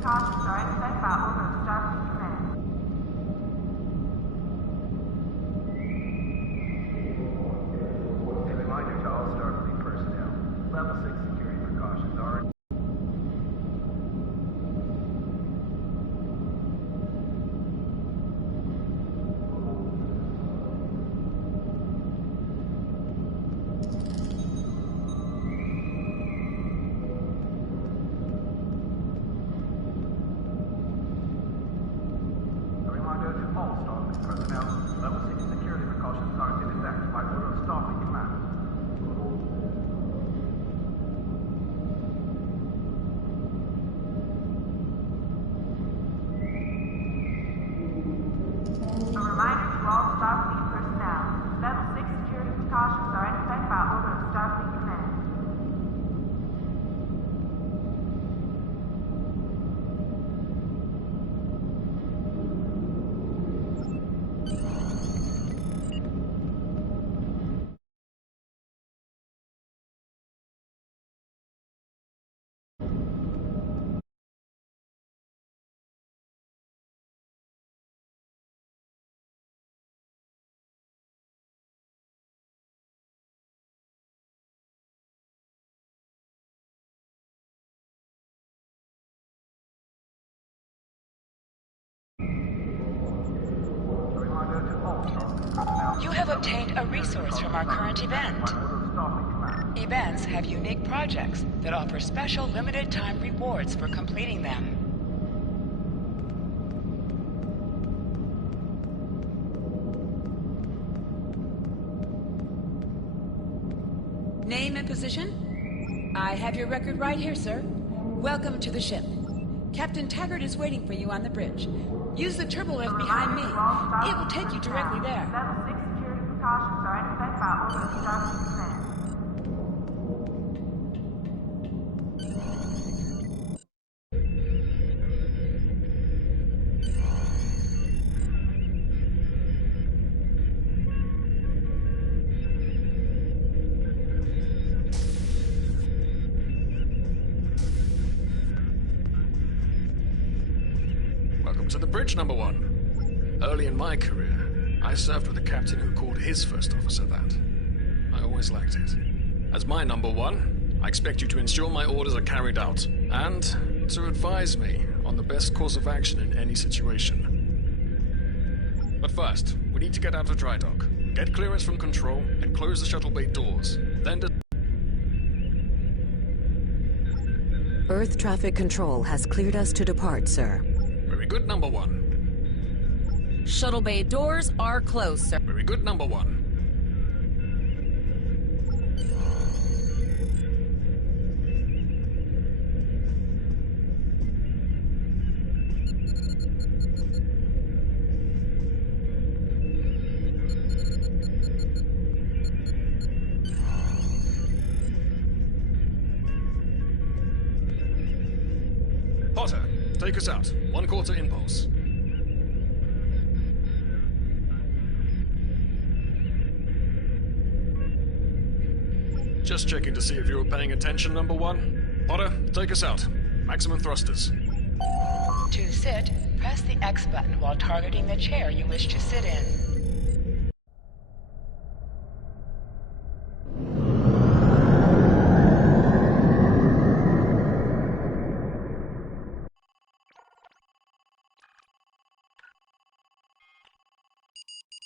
precautions are in effect by order of Starfleet Command. A reminder to all Starfleet personnel. Level 6 security precautions are in You have obtained a resource from our current event. Events have unique projects that offer special limited-time rewards for completing them. Name and position? I have your record right here, sir. Welcome to the ship. Captain Taggart is waiting for you on the bridge. Use the turbo lift behind me. It will take you directly there. Level 6 security precautions are in effect by order of Starfleet Command. To the bridge, number one. Early in my career, I served with a captain who called his first officer that. I always liked it. As my number one, I expect you to ensure my orders are carried out, and to advise me on the best course of action in any situation. But first, we need to get out of dry dock, get clearance from control, and close the shuttle bay doors. Then Earth traffic control has cleared us to depart, sir. Very good, number one. Shuttle bay doors are closed, sir. Very good, number one. Potter, take us out. 1/4 impulse. Just checking to see if you were paying attention, number one. Potter, take us out. Maximum thrusters. To sit, press the X button while targeting the chair you wish to sit in.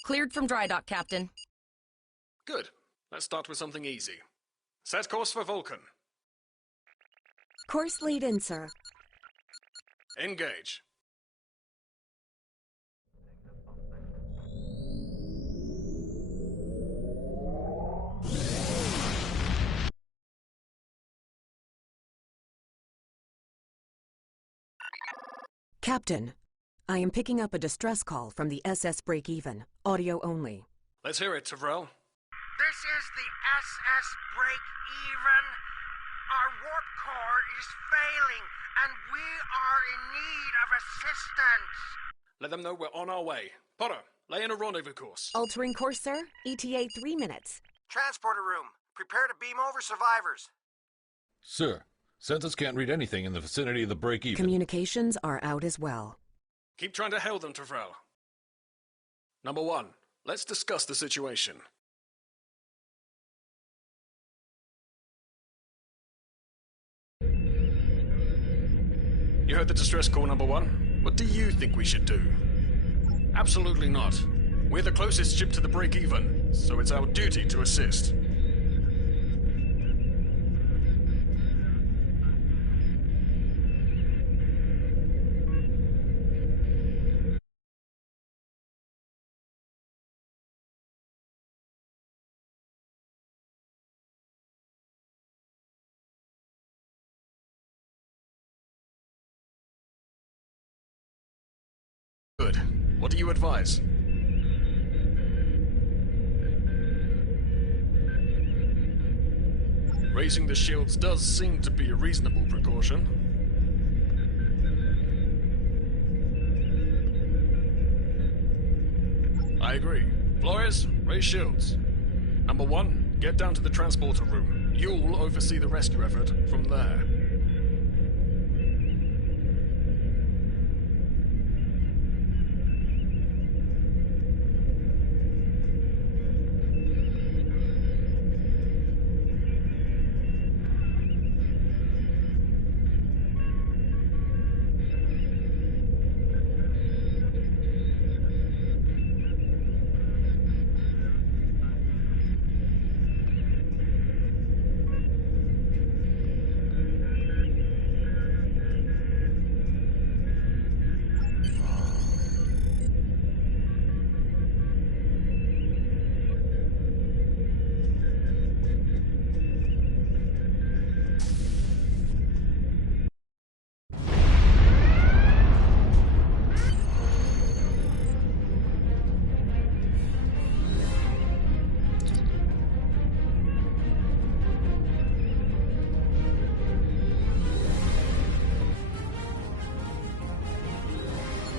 Cleared from dry dock, Captain. Good. Let's start with something easy. Set course for Vulcan. Course lead in, sir. Engage. Captain, I am picking up a distress call from the SS Break-Even, audio only. Let's hear it, Tavrel. This is the SS Break-Even. Our warp core is failing, and we are in need of assistance. Let them know we're on our way. Potter, lay in a rendezvous course. Altering course, sir. ETA 3 minutes. Transporter room. Prepare to beam over survivors. Sir, Sensors can't read anything in the vicinity of the break-even. Communications are out as well. Keep trying to hail them, Tyrell. Number 1, let's discuss the situation. You heard the distress call, Number 1. What do you think we should do? Absolutely not. We're the closest ship to the break-even, so it's our duty to assist. Good. What do you advise? Raising the shields does seem to be a reasonable precaution. I agree. Flores, raise shields. Number 1, get down to the transporter room. You'll oversee the rescue effort from there.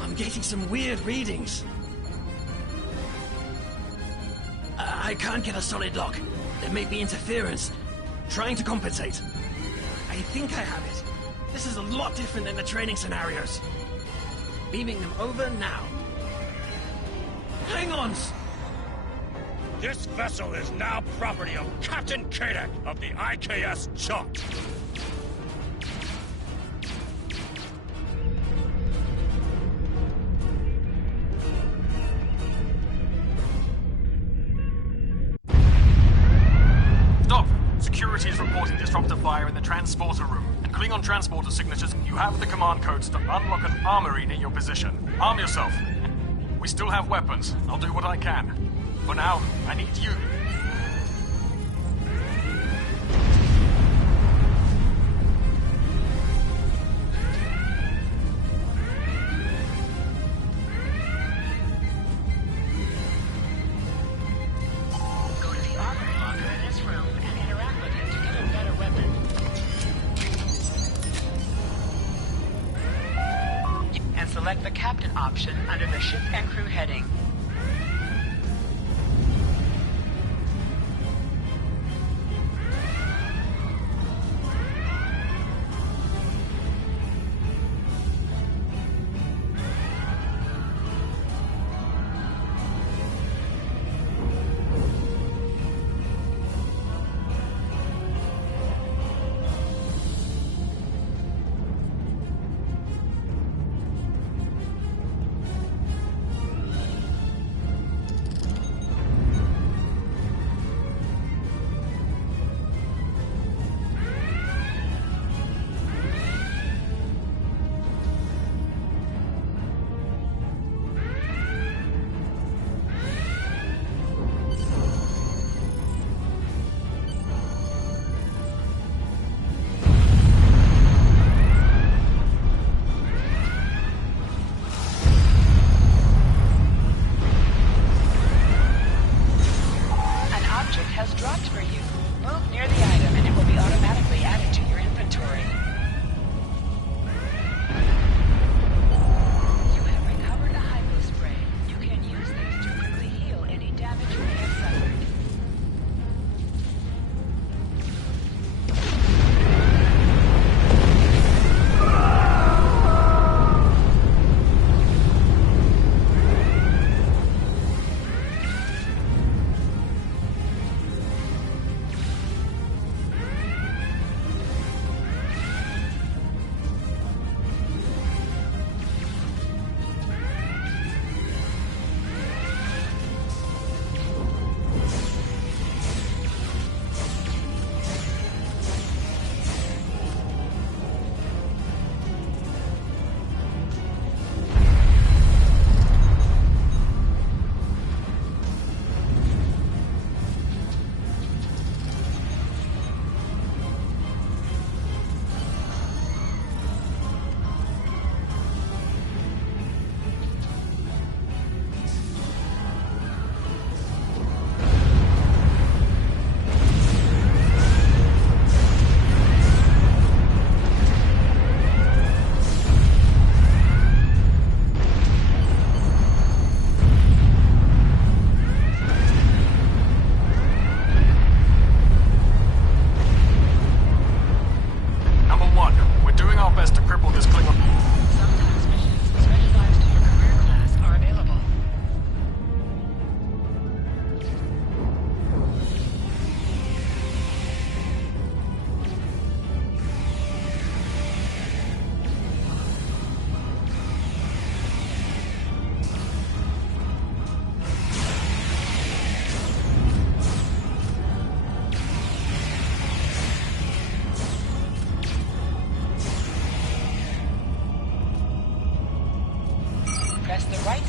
I'm getting some weird readings. I can't get a solid lock. There may be interference. Trying to compensate. I think I have it. This is a lot different than the training scenarios. Beaming them over now. Hang-ons! This vessel is now property of Captain Kadek of the IKS Chunk. Stop! Security is reporting disruptor fire in the transporter room. And Klingon transporter signatures, you have the command codes to unlock an armory near your position. Arm yourself. We still have weapons. I'll do what I can. For now, I need you. Go to the armory locker in this room and interact with it to get a better weapon. And select the captain option under the ship and crew heading.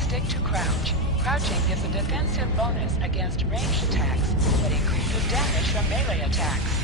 stick to crouch. Crouching gives a defensive bonus against ranged attacks, but increases damage from melee attacks.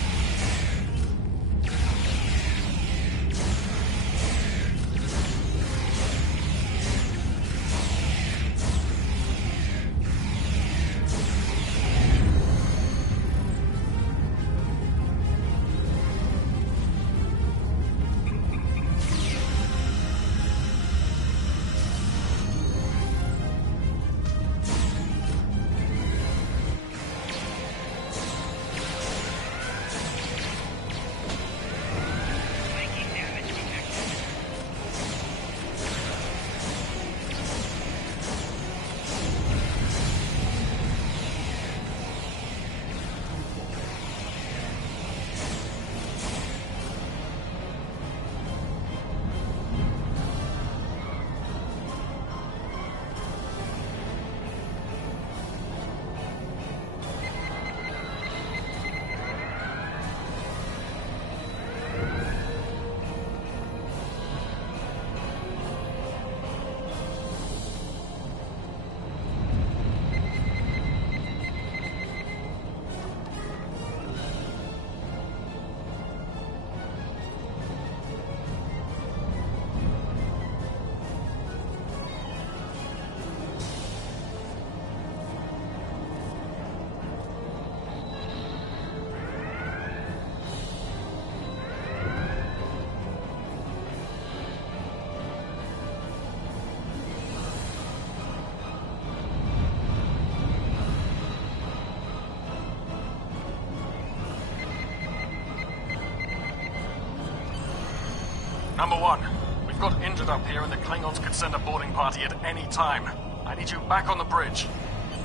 Number one, we've got injured up here and the Klingons could send a boarding party at any time. I need you back on the bridge.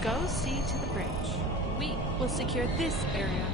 Go see to the bridge. We will secure this area.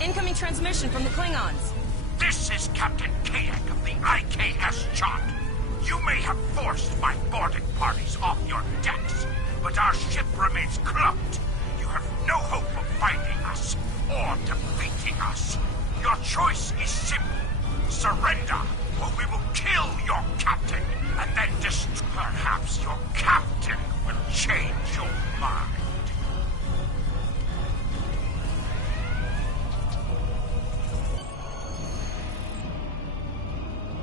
Incoming transmission from the Klingons. This is Captain Kadek of the IKS Chart. You may have forced my boarding parties off your decks, but our ship remains clubbed. You have no hope of finding us or defeating us. Your choice is simple. Surrender, or we will kill your captain, and then perhaps your captain will change your mind.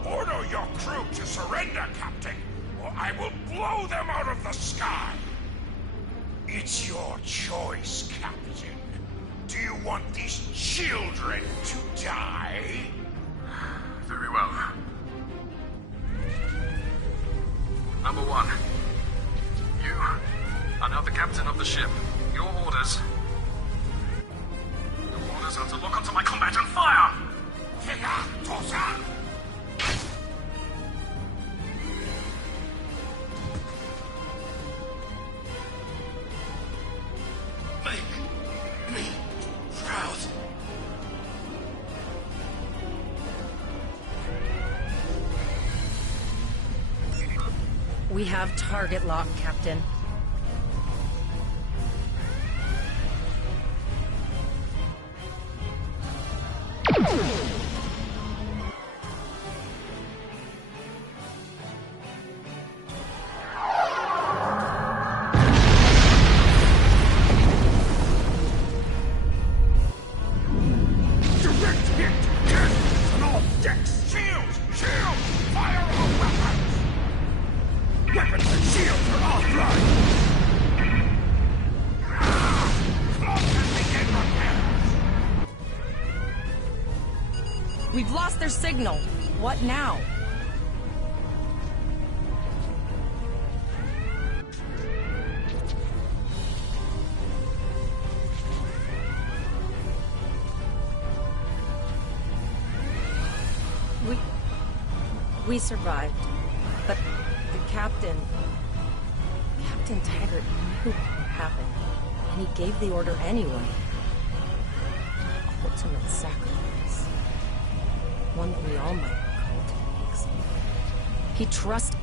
Order your crew to surrender, Captain, or I will blow them out of the sky. It's your choice, Captain. Do you want these children to die? Very well. Number one, you are now the captain of the ship. Your orders are to lock onto my combat and fire! Make me proud. We have target lock, Captain. We've lost their signal. What now? We survived, but the Captain Taggart knew what would happen, and he gave the order anyway. Ultimate sacrifice. One that we all might be called to make. He trusted.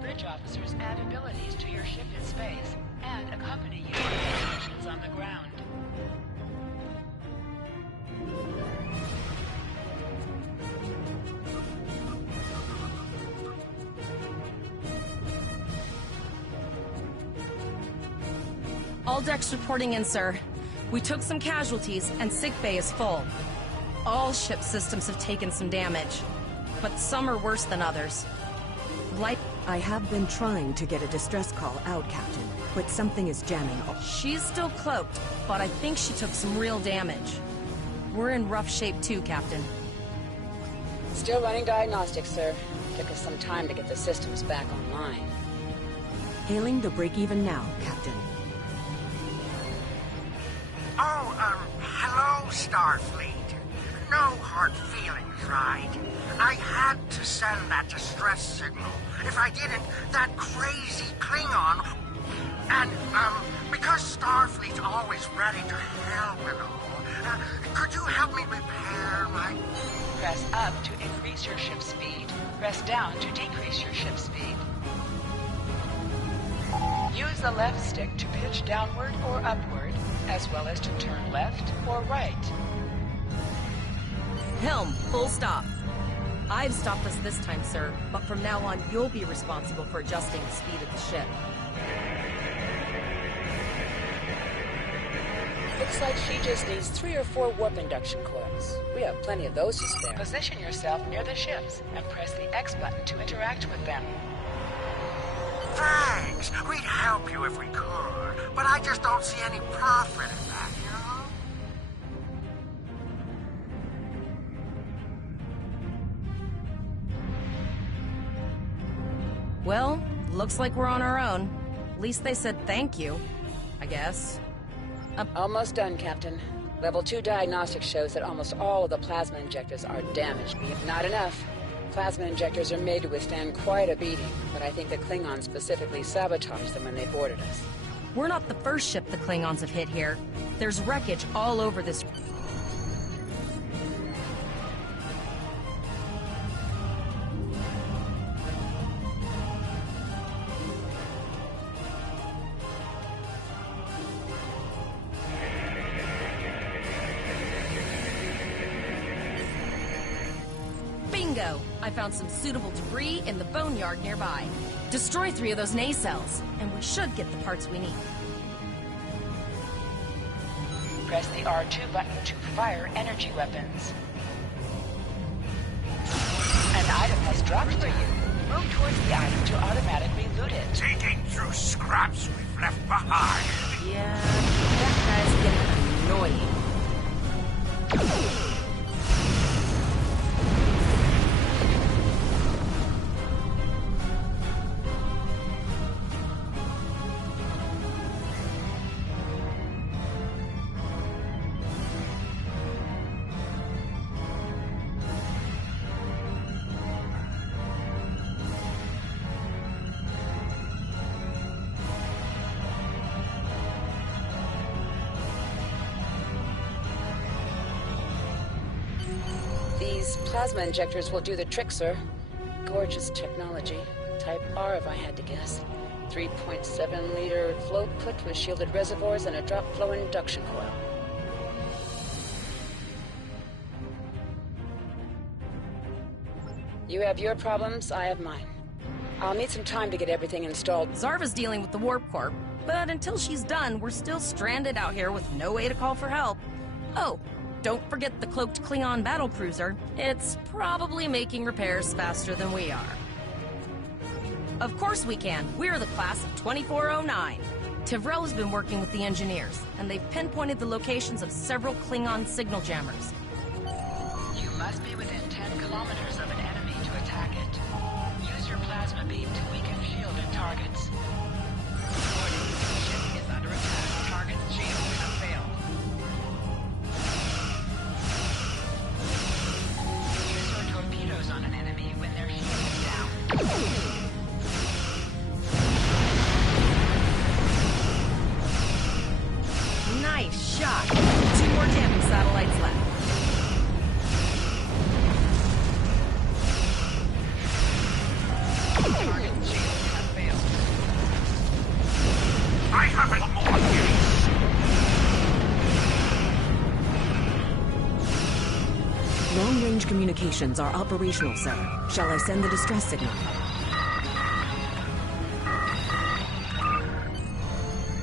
Bridge officers add abilities to your ship in space and accompany you on missions on the ground. All decks reporting in, sir. We took some casualties, and sickbay is full. All ship systems have taken some damage, but some are worse than others. I have been trying to get a distress call out, Captain, but something is jamming. She's still cloaked, but I think she took some real damage. We're in rough shape too, Captain. Still running diagnostics, sir. Took us some time to get the systems back online. Hailing the break-even now, Captain. Oh, hello, Starfleet. No hard feelings, right? I had to send that distress signal. If I didn't, that crazy Klingon... And, because Starfleet's always ready to help and all, could you help me repair my... Press up to increase your ship speed. Press down to decrease your ship speed. Use the left stick to pitch downward or upward, as well as to turn left or right. Helm, full stop. I've stopped us this time, sir, but from now on, you'll be responsible for adjusting the speed of the ship. Looks like she just needs 3 or 4 warp induction coils. We have plenty of those to spare. Position yourself near the ships and press the X button to interact with them. Thanks. We'd help you if we could, but I just don't see any profit in that, you know? Well, looks like we're on our own. At least they said thank you, I guess. Almost done, Captain. Level 2 diagnostics shows that almost all of the plasma injectors are damaged. Not enough. Plasma injectors are made to withstand quite a beating, but I think the Klingons specifically sabotaged them when they boarded us. We're not the first ship the Klingons have hit here. There's wreckage all over this... Bingo! I found some suitable debris in the boneyard nearby. Destroy 3 of those nacelles, and we should get the parts we need. Press the R2 button to fire energy weapons. An item has dropped for you. Move towards the item to automatically loot it. Digging through scraps we've left behind. Yeah, that guy's getting annoying. These plasma injectors will do the trick, sir. Gorgeous technology. Type R, if I had to guess. 3.7-liter flow put with shielded reservoirs and a drop flow induction coil. You have your problems, I have mine. I'll need some time to get everything installed. Zarva's dealing with the Warp Corp. But until she's done, we're still stranded out here with no way to call for help. Oh, don't forget the cloaked Klingon battlecruiser. It's probably making repairs faster than we are. Of course we can. We're the class of 2409. Tivrel's been working with the engineers, and they've pinpointed the locations of several Klingon signal jammers. You must be within 10 kilometers of an enemy to attack it. Use your plasma beam to weaken shielded targets. Warning, ship is under attack. Target's shields have failed. Use your torpedoes on an enemy when their shield is down. Nice shot. 2 more jamming satellites left. Target's shields have failed. I have it more use. Long-range communications are operational, sir. Shall I send the distress signal?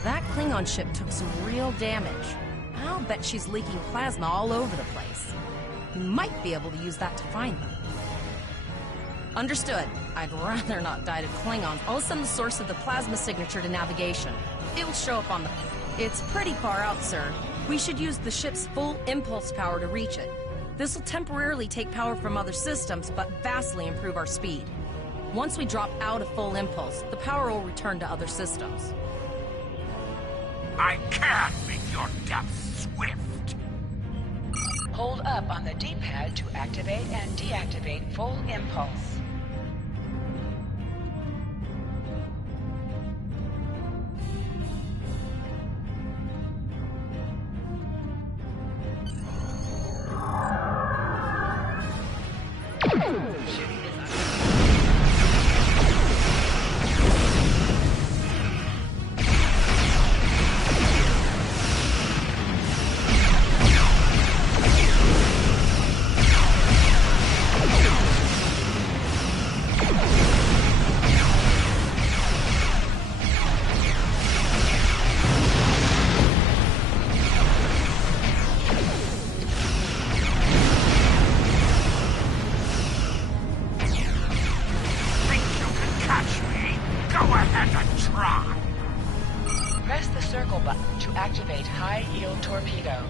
That Klingon ship took some real damage. I'll bet she's leaking plasma all over the place. We might be able to use that to find them. Understood. I'd rather not die to Klingons. I'll send the source of the plasma signature to navigation. It'll show up on the... It's pretty far out, sir. We should use the ship's full impulse power to reach it. This will temporarily take power from other systems, but vastly improve our speed. Once we drop out of full impulse, the power will return to other systems. I can make your death swift. Hold up on the D-pad to activate and deactivate full impulse. Press the circle button to activate high-yield torpedo.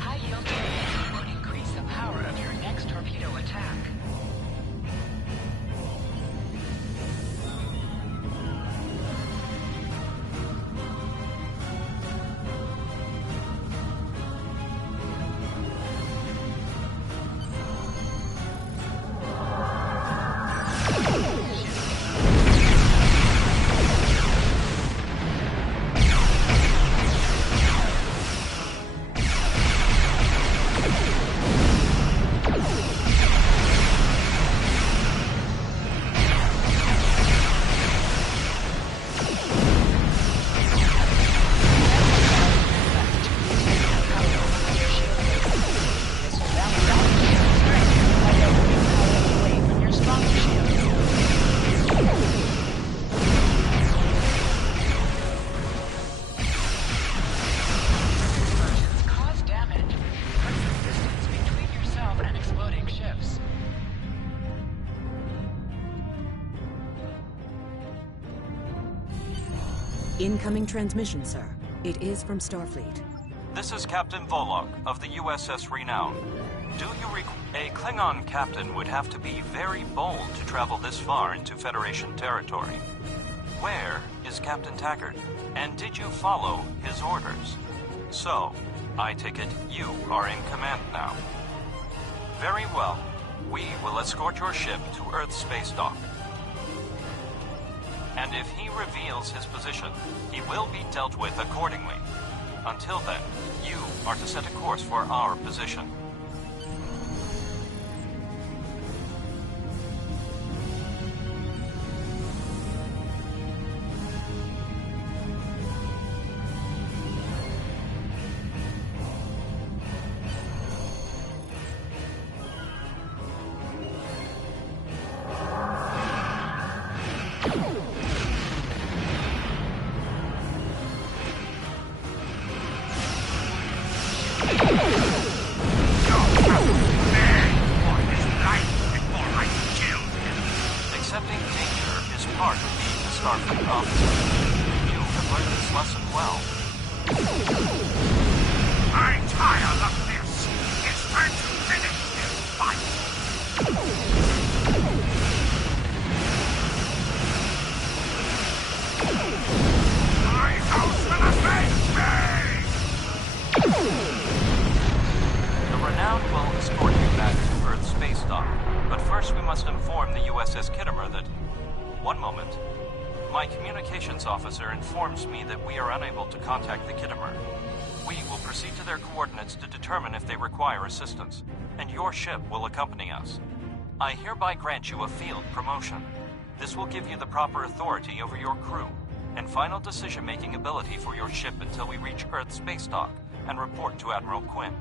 High-yield torpedo will increase the power of your next torpedo attack. Incoming transmission, sir. It is from Starfleet. This is Captain Volok of the USS Renown. Do you recall? A Klingon captain would have to be very bold to travel this far into Federation territory. Where is Captain Taggart? And did you follow his orders? So, I take it you are in command now. Very well. We will escort your ship to Earth's space dock. And if he reveals his position, he will be dealt with accordingly. Until then, you are to set a course for our position. part of being a Starfleet officer. You have learned this lesson well. I'm tired of this. It's time to finish this fight. My house will avenge me! The Renown will escort you back to Earth space dock, but first we must inform the USS Kittimer that... One moment. My communications officer informs me that we are unable to contact the Kittimer. We will proceed to their coordinates to determine if they require assistance, and your ship will accompany us. I hereby grant you a field promotion. This will give you the proper authority over your crew, and final decision-making ability for your ship until we reach Earth space dock and report to Admiral Quinn.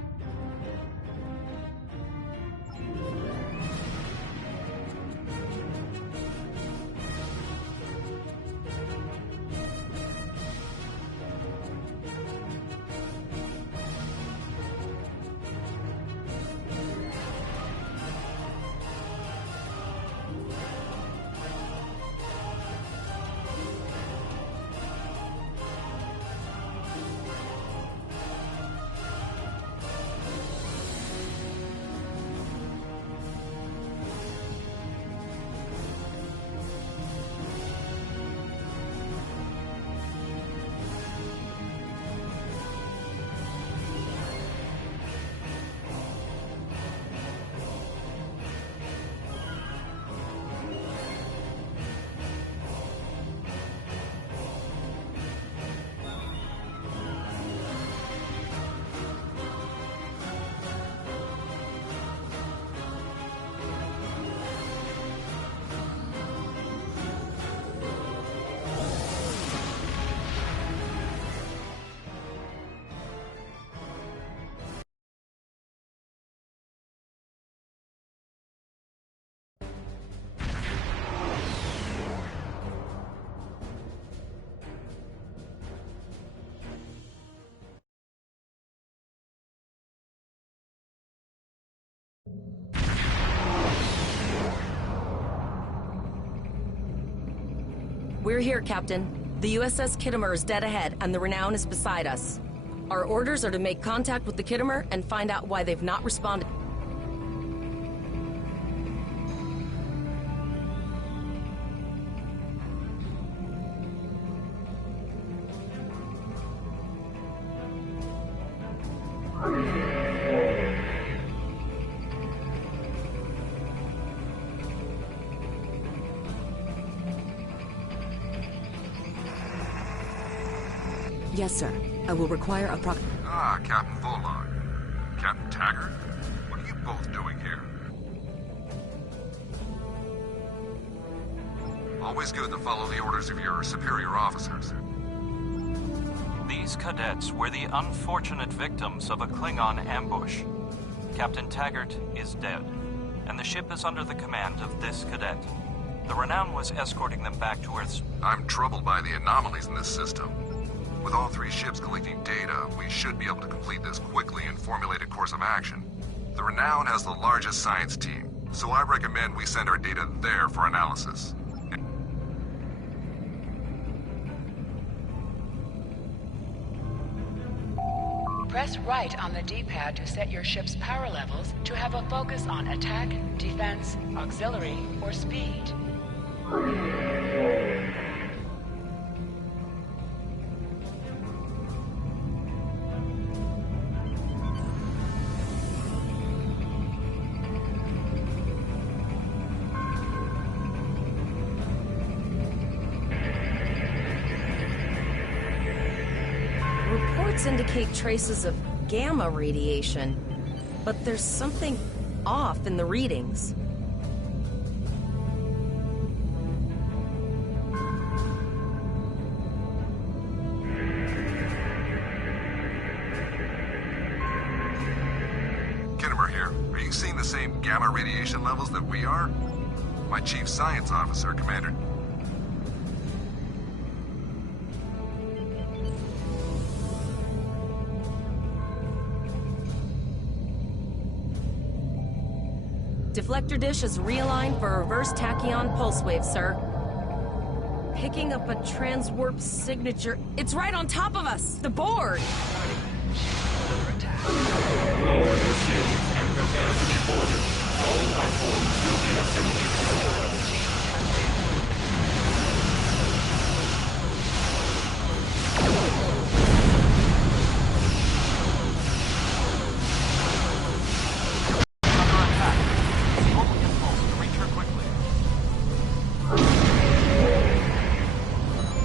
We're here, Captain. The USS Kittimer is dead ahead, and the Renown is beside us. Our orders are to make contact with the Kittimer and find out why they've not responded. Yes, sir. I will require a Captain Volog. Captain Taggart? What are you both doing here? Always good to follow the orders of your superior officers. These cadets were the unfortunate victims of a Klingon ambush. Captain Taggart is dead, and the ship is under the command of this cadet. The Renown was escorting them back to Earth's... I'm troubled by the anomalies in this system. With all three ships collecting data, we should be able to complete this quickly and formulate a course of action. The Renown has the largest science team, so I recommend we send our data there for analysis. Press right on the D-pad to set your ship's power levels to have a focus on attack, defense, auxiliary, or speed. Reports indicate traces of gamma radiation, but there's something off in the readings. Kittimer here. Are you seeing the same gamma radiation levels that we are? My chief science officer, Commander... Deflector dish is realigned for reverse tachyon pulse wave, sir. picking up a transwarp signature. It's right on top of us! The board!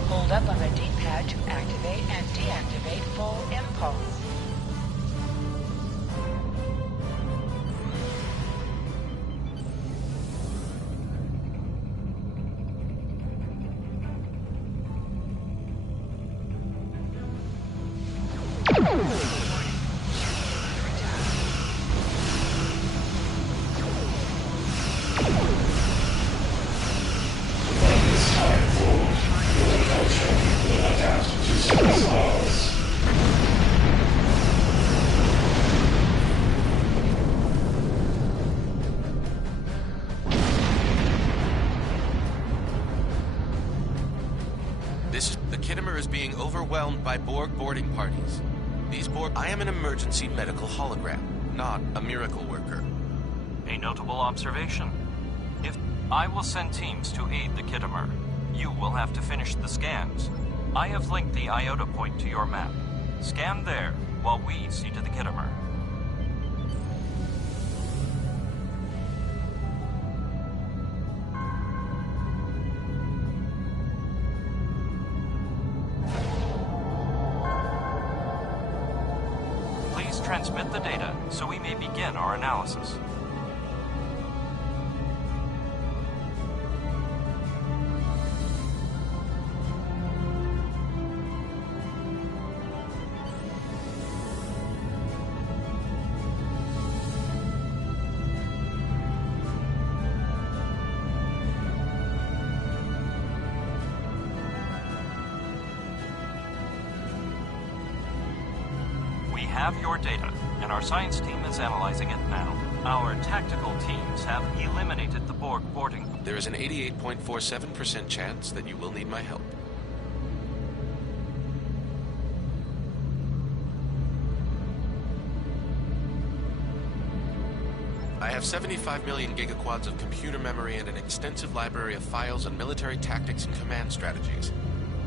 Hold up on the D-pad to activate and deactivate full impulse. The Kittimer is being overwhelmed by Borg boarding parties. These Borg... I am an emergency medical hologram, not a miracle worker. A notable observation. If I will send teams to aid the Kittimer, you will have to finish the scans. I have linked the Iota point to your map. Scan there while we see to the Kittimer. Please transmit the data so we may begin our analysis. We have your data, and our science team is analyzing it now. Our tactical teams have eliminated the Borg boarding. There is an 88.47% chance that you will need my help. I have 75 million gigaquads of computer memory and an extensive library of files on military tactics and command strategies.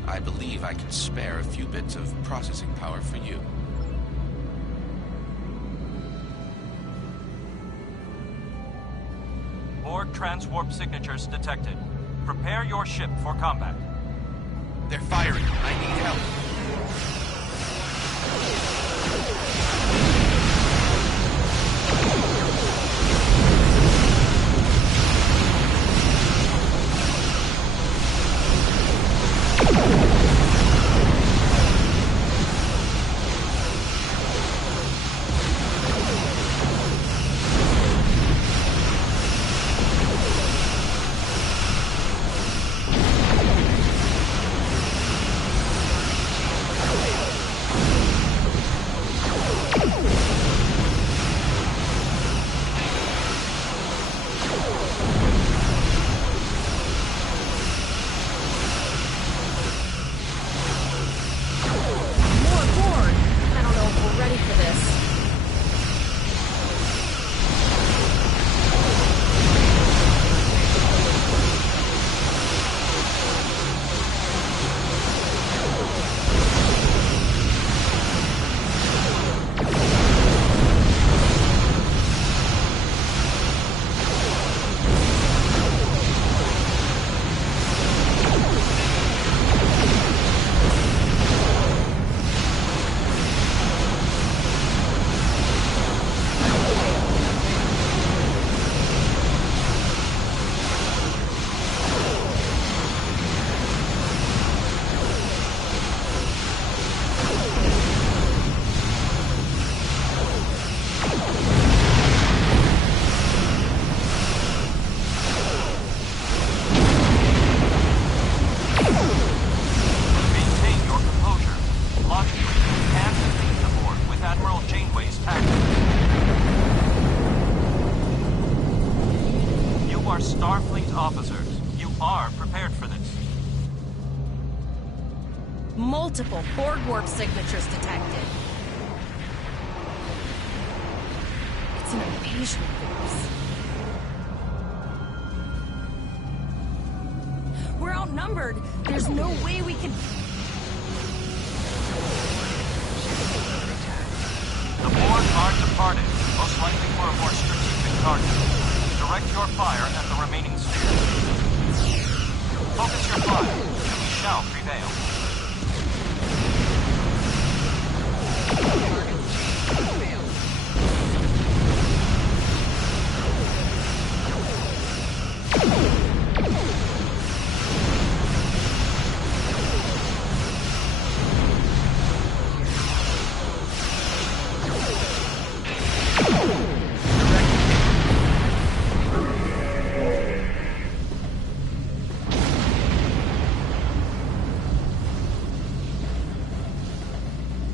I believe I can spare a few bits of processing power for you. Borg transwarp signatures detected. Prepare your ship for combat. They're firing. I need help. Starfleet officers, you are prepared for this. Multiple Borg warp signatures detected. It's an invasion force. We're outnumbered. There's no way we can... The Borg are departed, most likely for a more strategic target. Direct your fire at the remaining spheres. Focus your fire, and we shall prevail.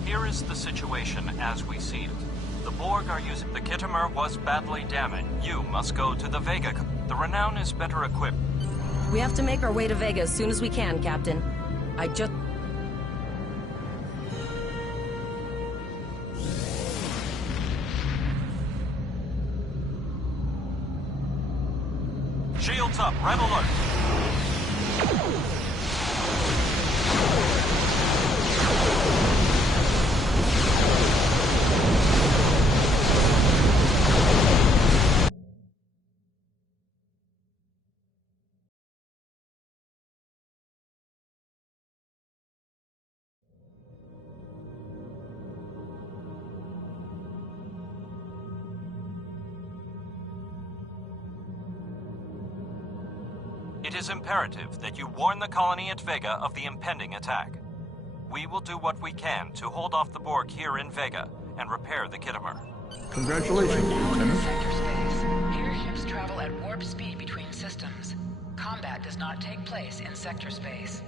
Here is the situation as we see it. The Borg are using... The Kittimer was badly damaged. You must go to the Vega. The Renown is better equipped. We have to make our way to Vega as soon as we can, Captain. I just... Shields up, red alert. It is imperative that you warn the colony at Vega of the impending attack. We will do what we can to hold off the Borg here in Vega and repair the Kittimer. Congratulations, Lieutenant. Sector space. Here ships travel at warp speed between systems. Combat does not take place in sector space.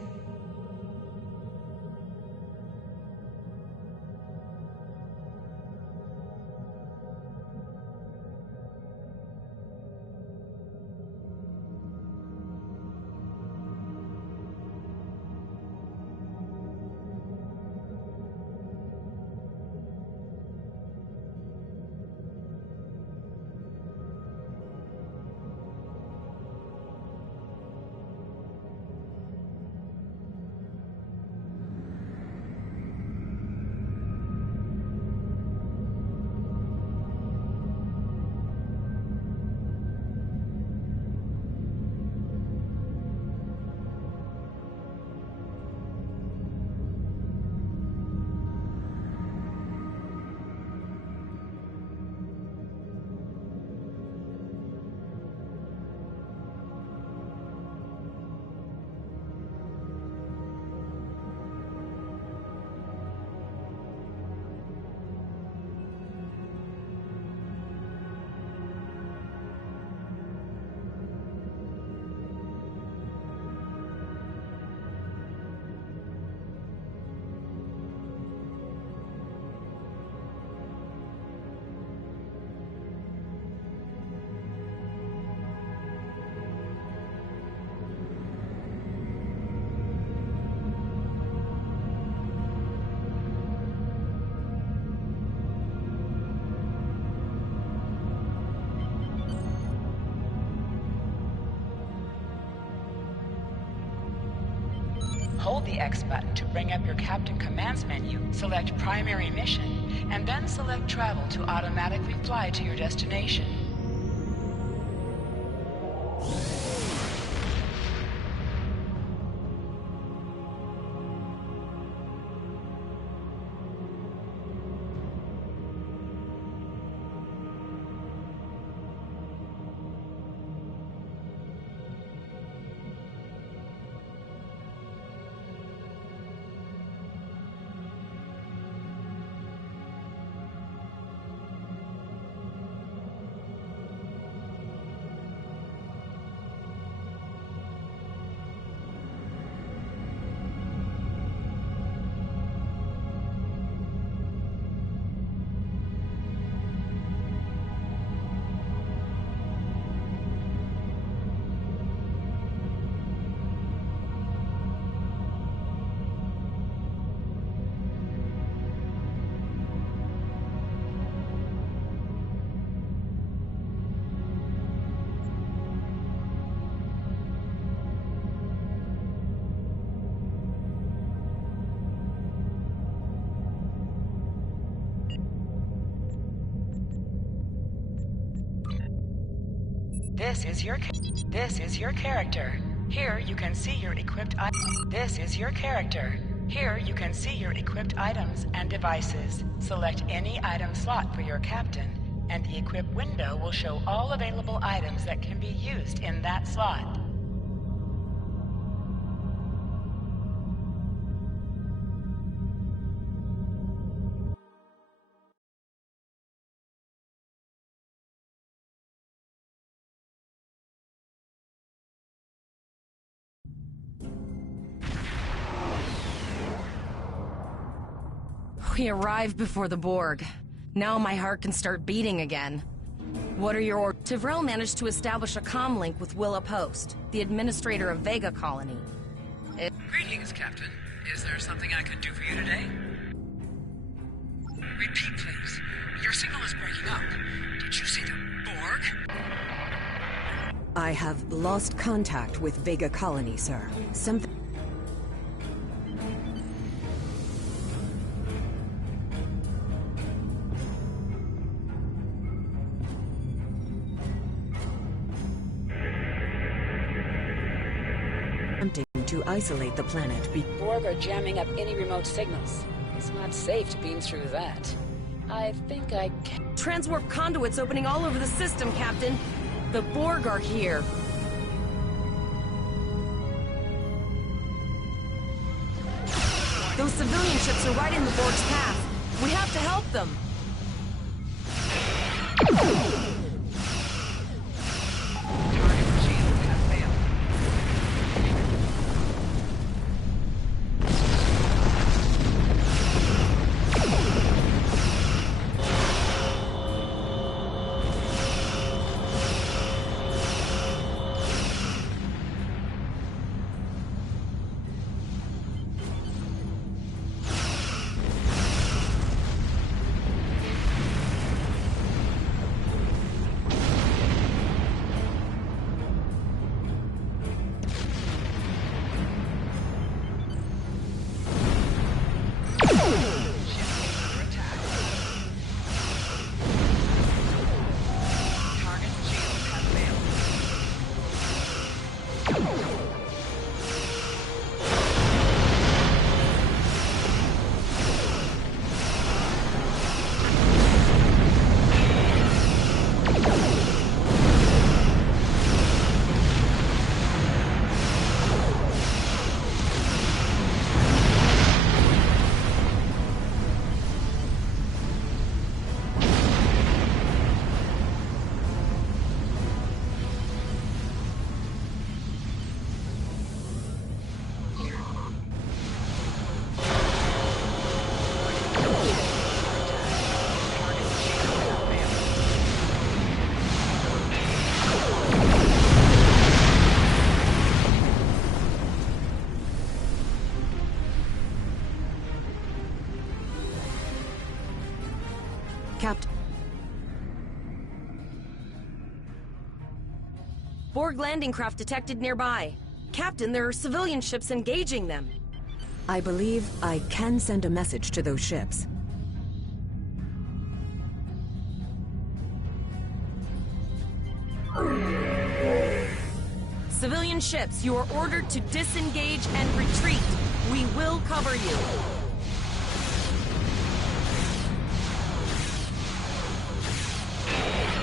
Hold the X button to bring up your Captain Commands menu, select Primary Mission, and then select Travel to automatically fly to your destination. This is your character. Here you can see your equipped This is your character. Here you can see your equipped items and devices. Select any item slot for your captain, and the equip window will show all available items that can be used in that slot. We arrived before the Borg. Now my heart can start beating again. What are your orders? Tivrell managed to establish a comm link with Willa Post, the administrator of Vega Colony. Greetings, Captain. Is there something I can do for you today? Repeat, please. Your signal is breaking up. Did you see the Borg? I have lost contact with Vega Colony, sir. Something... to isolate the planet. Borg are jamming up any remote signals. It's not safe to beam through that. I think I can... Transwarp conduits opening all over the system, Captain. The Borg are here. Those civilian ships are right in the Borg's path. We have to help them. Captain. Borg landing craft detected nearby. Captain, there are civilian ships engaging them. I believe I can send a message to those ships. Civilian ships, you are ordered to disengage and retreat. We will cover you.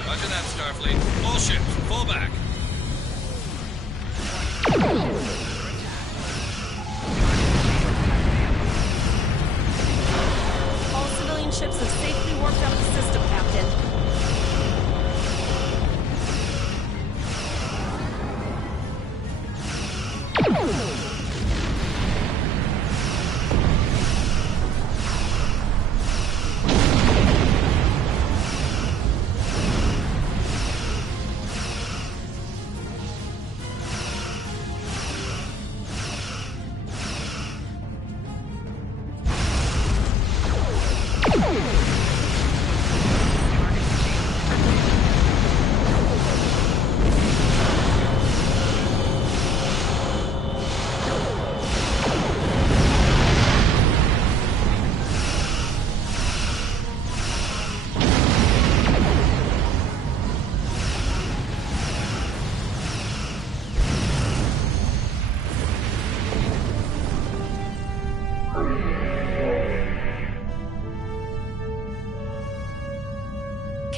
Roger that, Starfleet. All ships, fall back. All civilian ships have safely warped out of the system, Captain.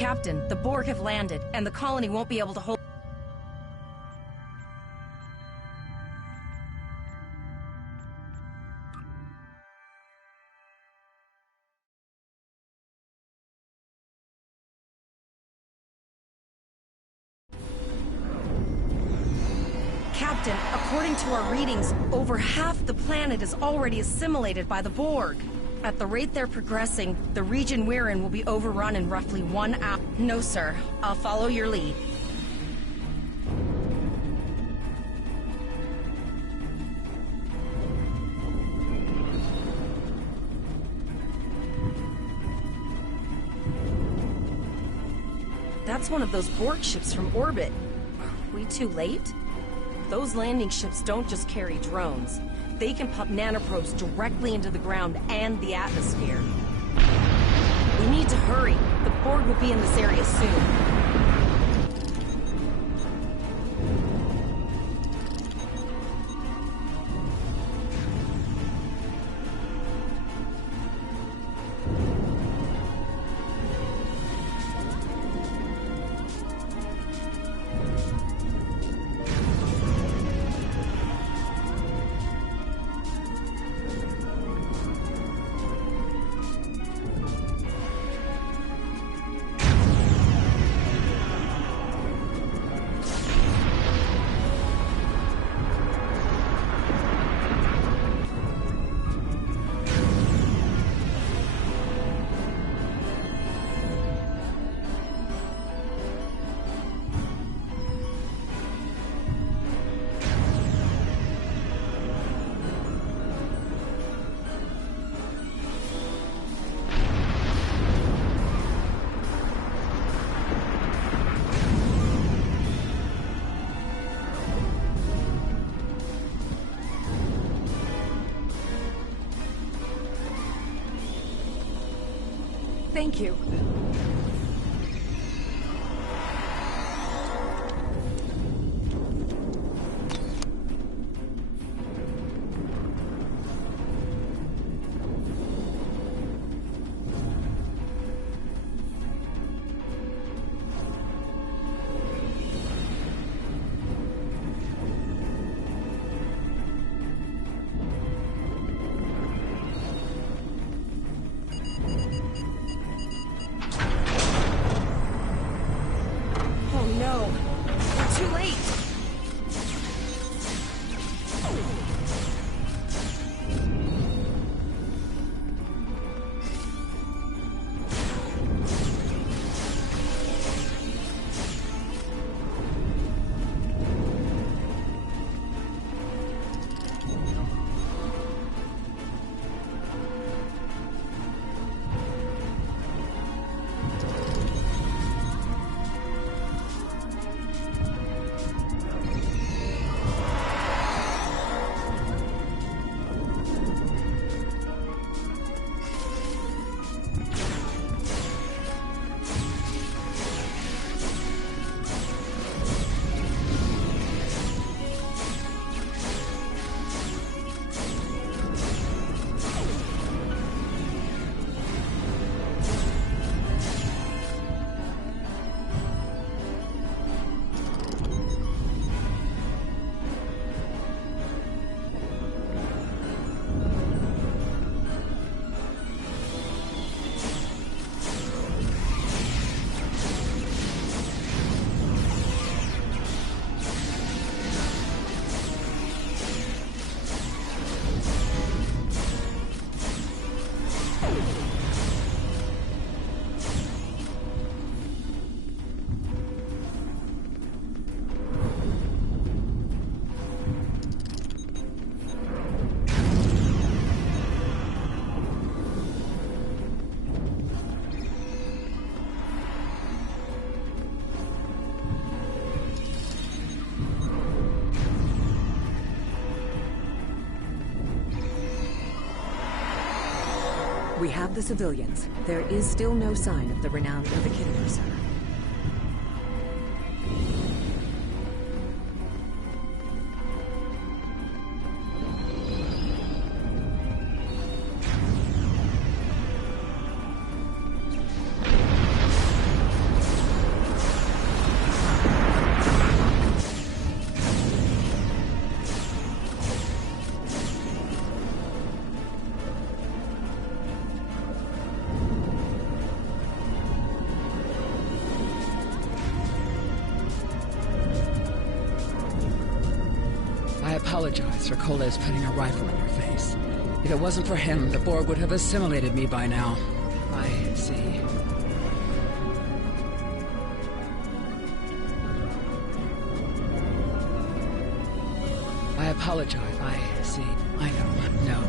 Captain, the Borg have landed, and the colony won't be able to hold... Captain, according to our readings, over half the planet is already assimilated by the Borg. At the rate they're progressing, the region we're in will be overrun in roughly 1 hour. No, sir. I'll follow your lead. That's one of those Borg ships from orbit. Are we too late? Those landing ships don't just carry drones. They can pump nanoprobes directly into the ground and the atmosphere. We need to hurry. The Borg will be in this area soon. Thank you. We have the civilians. There is still no sign of the renowned or the killer, sir. apologize for Coles putting a rifle in your face. If it wasn't for him, the Borg would have assimilated me by now. I see. I apologize. I see. I know. No.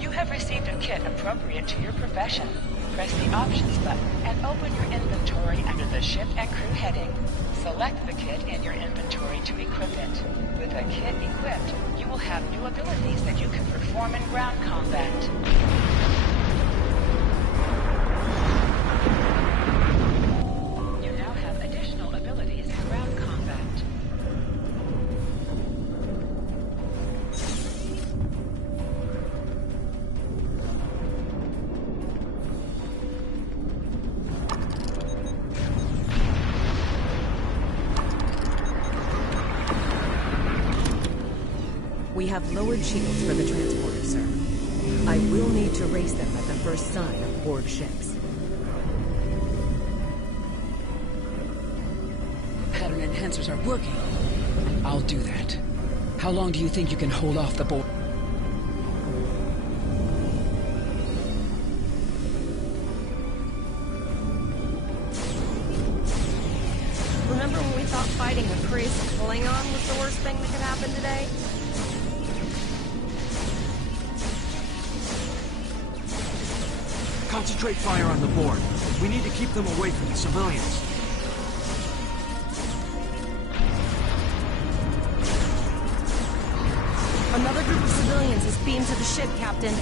You have received a kit appropriate to your profession. Press the Options button and open your inventory under the Ship and Crew heading. Select the kit in your inventory to equip it. With a kit equipped, you will have new abilities that you can perform in ground combat. You now have additional abilities in ground combat. We have lowered shields for the transporter, sir. I will need to raise them at the first sign of Borg ships. Pattern enhancers are working. I'll do that. How long do you think you can hold off the Borg? Remember when we thought fighting a crazy Klingon was the worst thing that could happen today? Concentrate fire on the Borg. We need to keep them away from the civilians. Another group of civilians is beamed to the ship, Captain.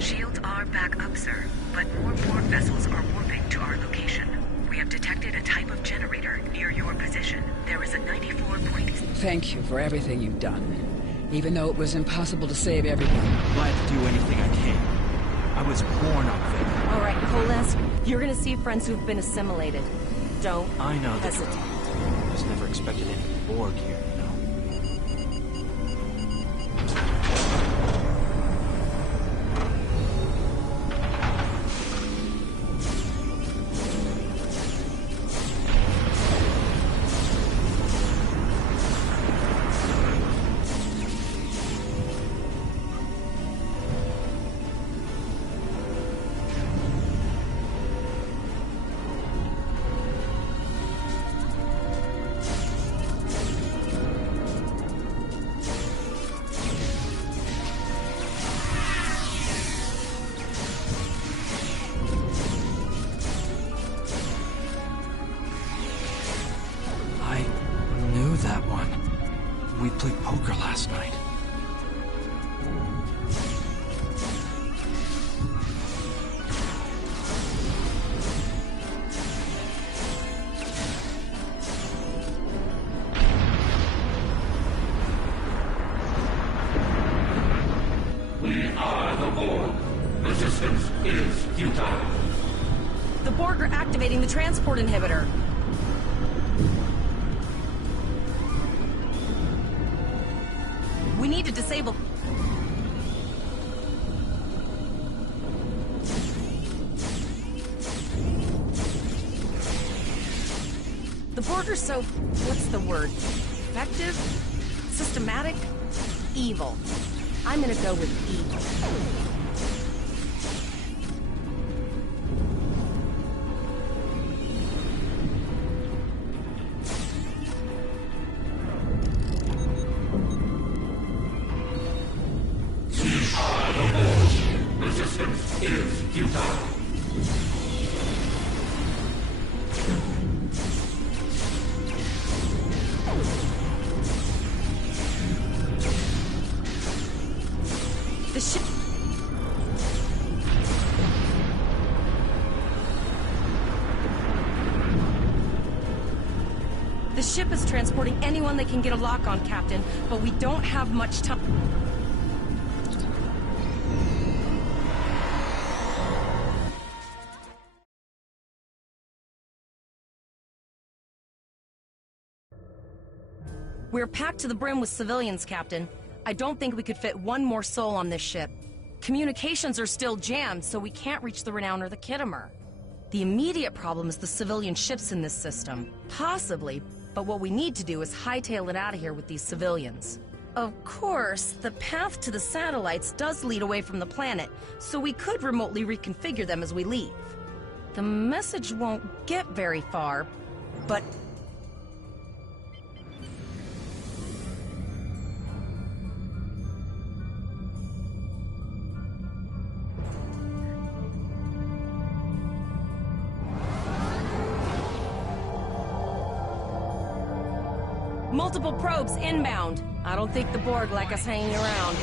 Shields are back up, sir, but more Borg vessels are warping to our location. We have detected a type of generator near your position. There is a 94 point... Thank you for everything you've done. Even though it was impossible to save everyone. Glad to do anything I can. I was born up there. All right, Coles, you're gonna see friends who've been assimilated. Don't I know the hesitate. drill. Just never expected any Borg here, you know. That one. We played poker last night. We are the Borg. Resistance is futile. The Borg are activating the transport inhibitor. We need to disable... The Borg are so... what's the word? Effective? Systematic? Evil. I'm gonna go with evil. Resistance is futile. The ship... The ship is transporting anyone they can get a lock on, Captain, but we don't have much time. We're packed to the brim with civilians, Captain. I don't think we could fit one more soul on this ship. Communications are still jammed, so we can't reach the Renown or the Kittimer. The immediate problem is the civilian ships in this system. Possibly, but what we need to do is hightail it out of here with these civilians. Of course, the path to the satellites does lead away from the planet, so we could remotely reconfigure them as we leave. The message won't get very far, but... Multiple probes inbound. I don't think the Borg like us hanging around.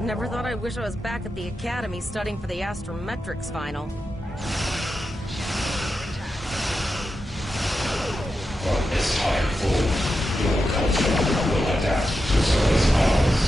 Never thought I'd wish I was back at the Academy studying for the astrometrics final. From this time forward, your culture will adapt to so as ours.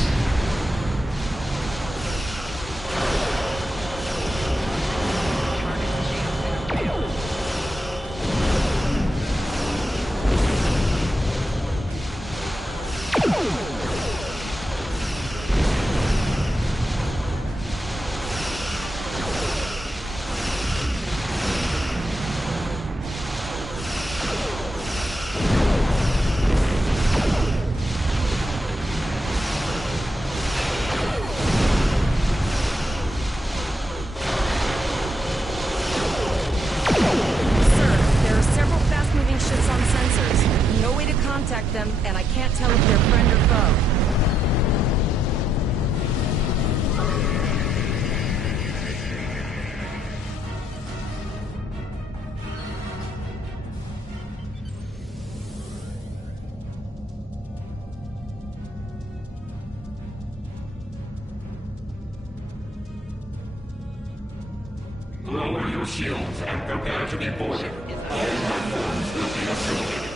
Lower your shields and prepare to be boarded. All platforms will be assimilated.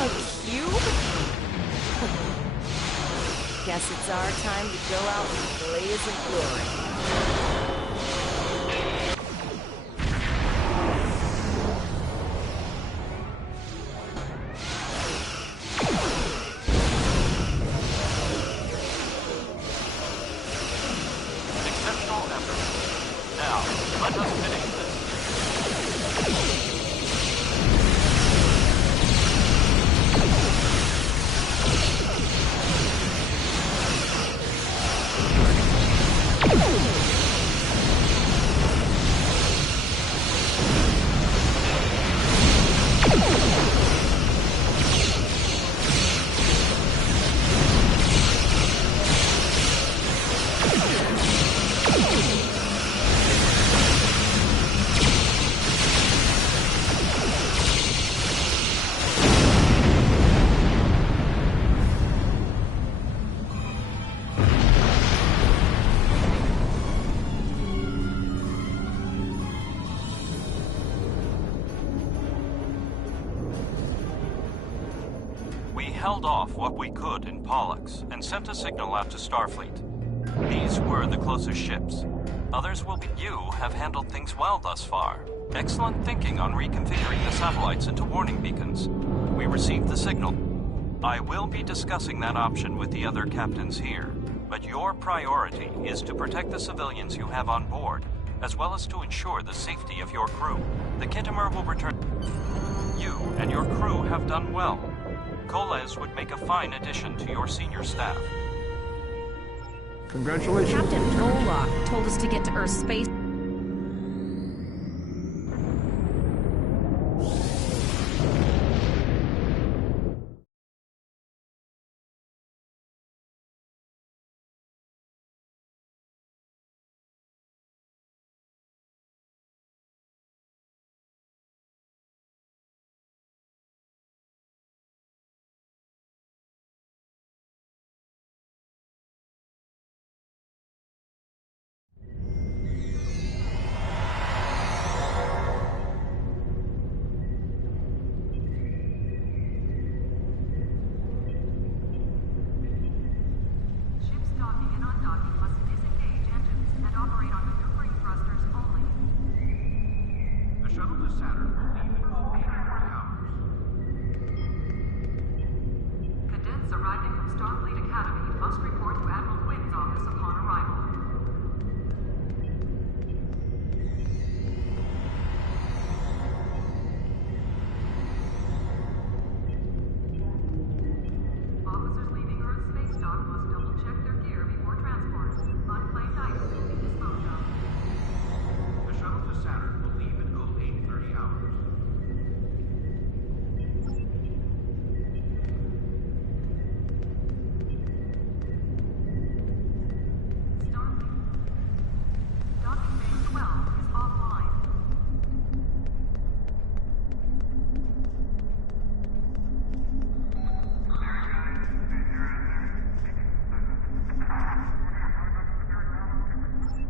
A cube? Guess it's our time to go out in a blaze of glory. Held off what we could in Pollux and sent a signal out to Starfleet. These were the closest ships. Others will be. You have handled things well thus far. Excellent thinking on reconfiguring the satellites into warning beacons. We received the signal. I will be discussing that option with the other captains here, but your priority is to protect the civilians you have on board, as well as to ensure the safety of your crew. The Kittimer will return. You and your crew have done well. Koles would make a fine addition to your senior staff. Congratulations. Captain Volok told us to get to Earth space.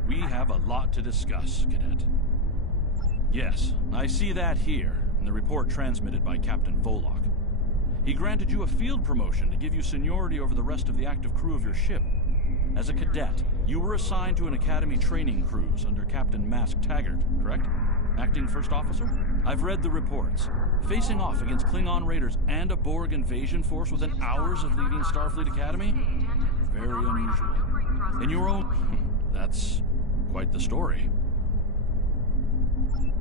We have a lot to discuss, Cadet. Yes, I see that here, in the report transmitted by Captain Volok. He granted you a field promotion to give you seniority over the rest of the active crew of your ship. As a cadet, you were assigned to an Academy training cruise under Captain Mask Taggart, correct? Acting First Officer? I've read the reports. Facing off against Klingon raiders and a Borg invasion force within hours of leaving Starfleet Academy? Very unusual. In your own... That's quite the story.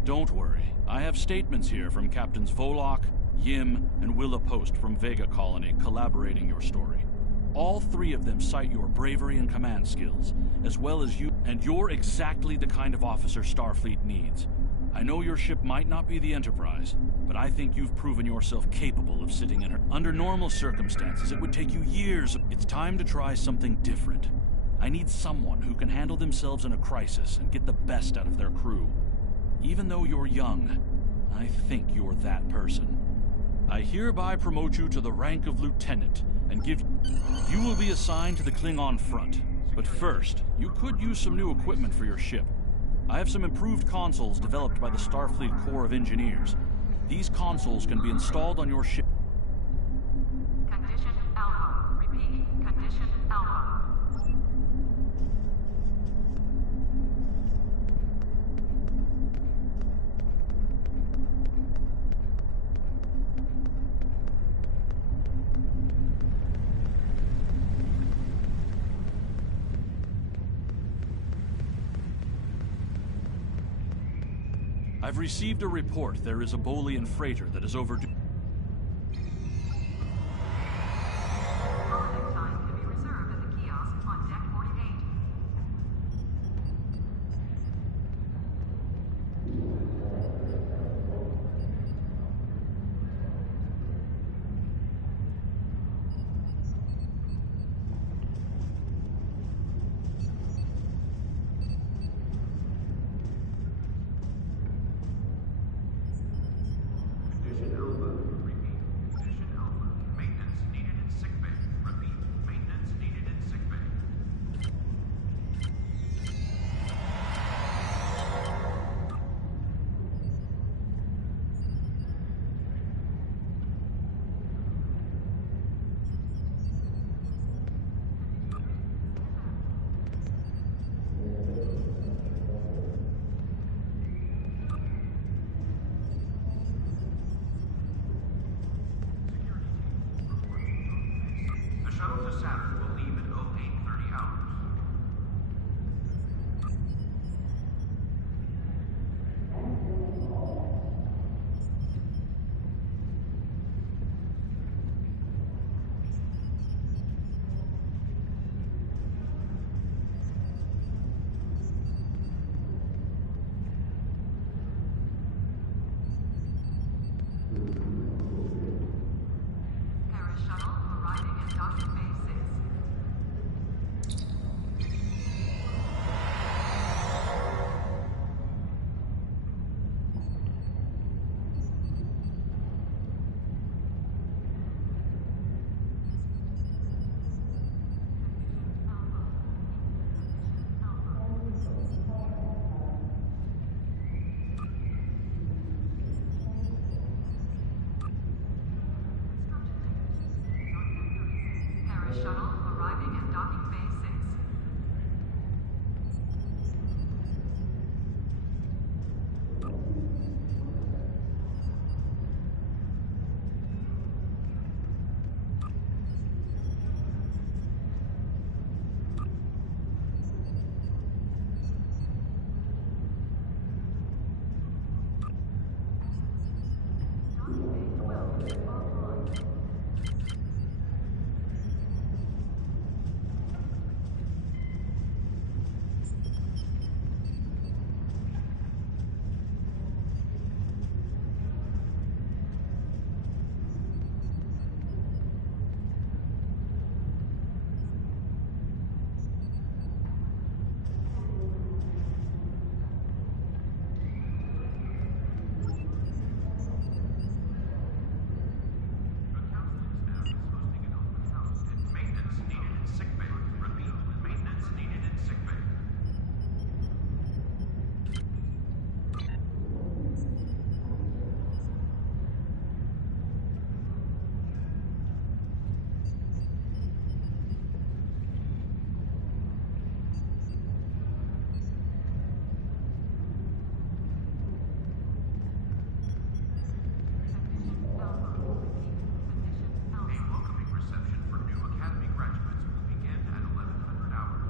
Don't worry. I have statements here from Captains Volok, Yim, and Willa Post from Vega Colony collaborating your story. All three of them cite your bravery and command skills, as well as you, and you're exactly the kind of officer Starfleet needs. I know your ship might not be the Enterprise, but I think you've proven yourself capable of sitting in her. Under normal circumstances, it would take you years. It's time to try something different. I need someone who can handle themselves in a crisis and get the best out of their crew. Even though you're young, I think you're that person. I hereby promote you to the rank of Lieutenant and you will be assigned to the Klingon front. But first, you could use some new equipment for your ship. I have some improved consoles developed by the Starfleet Corps of Engineers. These consoles can be installed on your ship. Condition Alpha. Repeat. Condition Alpha. I've received a report there is a Bolian freighter that is overdue. Holodeck time can be reserved at the kiosk on deck 48. Condition Alpha. Repeat. Condition Alpha. Maintenance needed in sickbay. Repeat. Maintenance needed in sickbay. The shuttle to Saturn will leave in 0830 hours. Paris shuttle arriving at docking bay 6. Paris shuttle arriving at docking bay 6. Docking bay 12 offline. The counseling staff is hosting an open house and maintenance needed in sickbay. Repeat. Maintenance needed in sickbay. Condition Alpha. Repeat. Condition A Alpha. welcoming reception for new Academy graduates will begin at 1100 hours.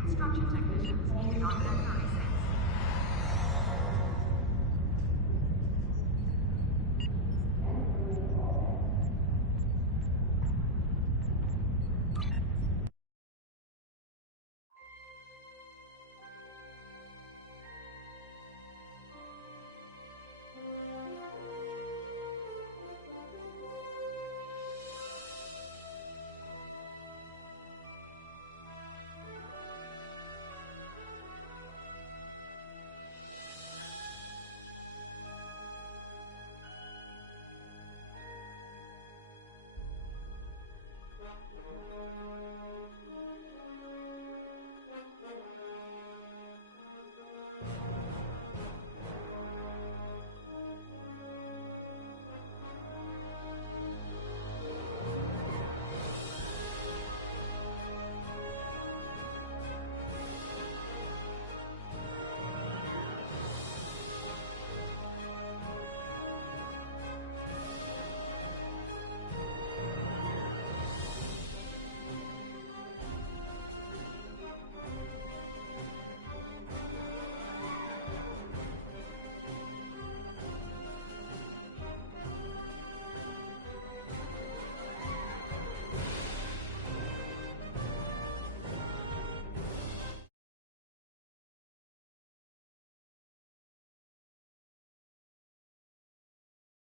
Construction technicians needed on deck 30.